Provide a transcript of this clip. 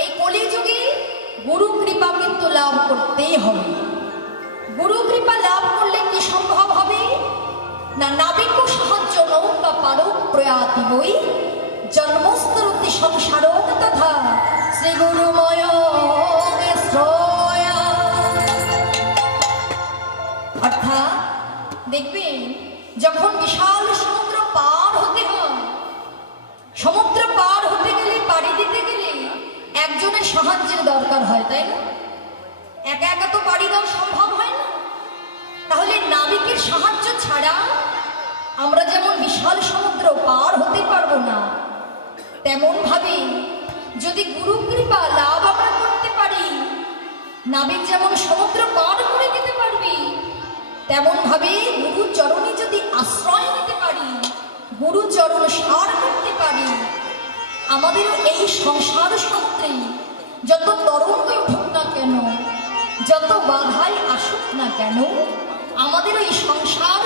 এই কলিযুগে গুরু কৃপা কিন্তু লাভ করতেই হবে। গুরু কৃপা লাভ করলে কি সম্ভব হবে না? নাবিক সাহায্য নৌকা পারক প্রয়াতি বই জন্মস্তরতি সংসার তথা শ্রী গুরুময় শ্রয়া। অর্থাৎ দেখবেন যখন বিশাল সমুদ্র পার হতে হয়, সমুদ্র পার হতে গেলে, পাড়ি দিতে গেলে একজনের সাহায্যের দরকার হয়, তাই না? একা একা তো পাড়ি দেওয়া সম্ভব হয় না। তাহলে নাবিকের সাহায্য ছাড়া আমরা যেমন বিশাল সমুদ্র পার হতে পারবো না, তেমন ভাবে যদি গুরু কৃপা লাভ আমরা করতে পারি, নাবিক যেমন সমুদ্র পার করে দিতে পারবি, তেমন ভাবে গুরু চরণে যদি আশ্রয় নিতে পারি, গুরু চরণ সার করতে পারি, আমাদের এই সংসার সমুদ্রে যত তরঙ্গ উঠুক না কেন, যত বাধাই আসুক না কেন, আমাদের এই সংসার